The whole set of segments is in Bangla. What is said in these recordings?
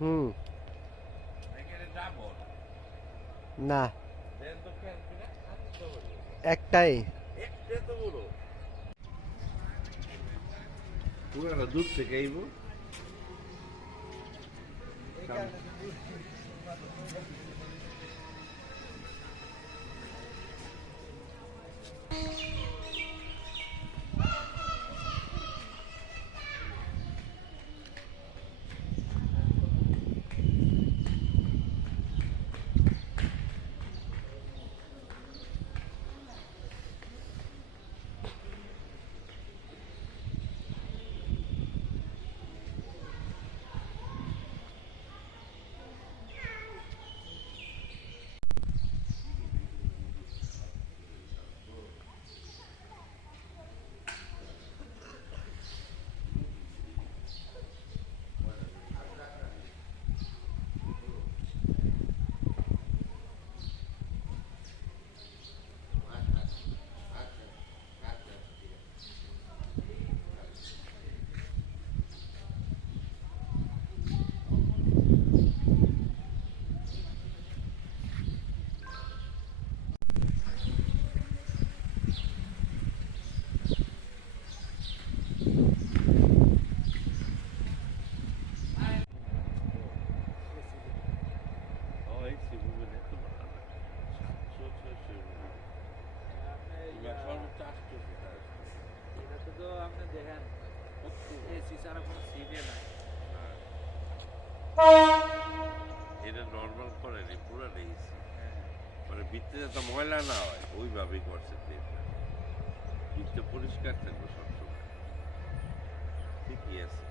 হুম। না। একটাই। তো দূর থেকে আইব। ওই এসি ছাড়া কোনো সিটে নাই এটা নর্মাল করে নি পুরো রেখেছি মানে ভিতরে যাতে ময়লা না হয় ওইভাবেই করছে প্লেটটা পরিষ্কার থাকবে সবসময় ঠিকই আছে।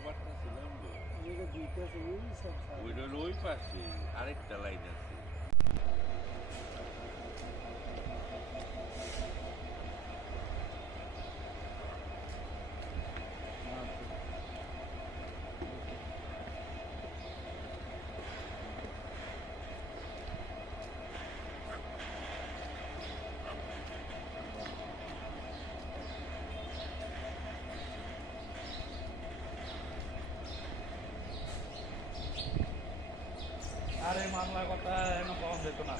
বার্তা ছিলাম গো। এগুলো দুইটা আছে ওই সব ওইটা ওই পাশে আরেকটা লাইন আছে। মামলার কথা এখন কম যেত না।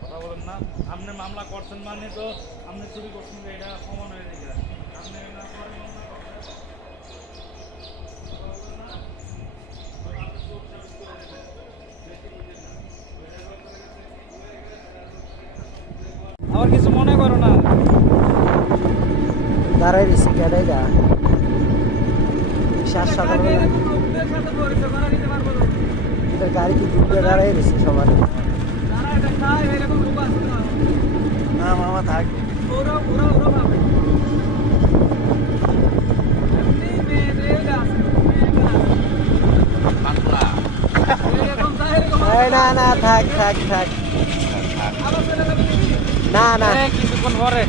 কথা বলেন না। আপনি মামলা করছেন মানে তো আপনি চুরি করছেন যে এটা কমন হয়ে যায় আপনি কিছু মনে করো না। দাঁড়াই দিছি কেডাই যা। শ্বাস সকালবেলা এদের গাড়ি কি ডুবে দাঁড়াই দিছে সবার না, মামা থাক। ওরা ওরা ওরা ভাবে না না, থাক থাক থাক। না না। কিছুক্ষণ পরে।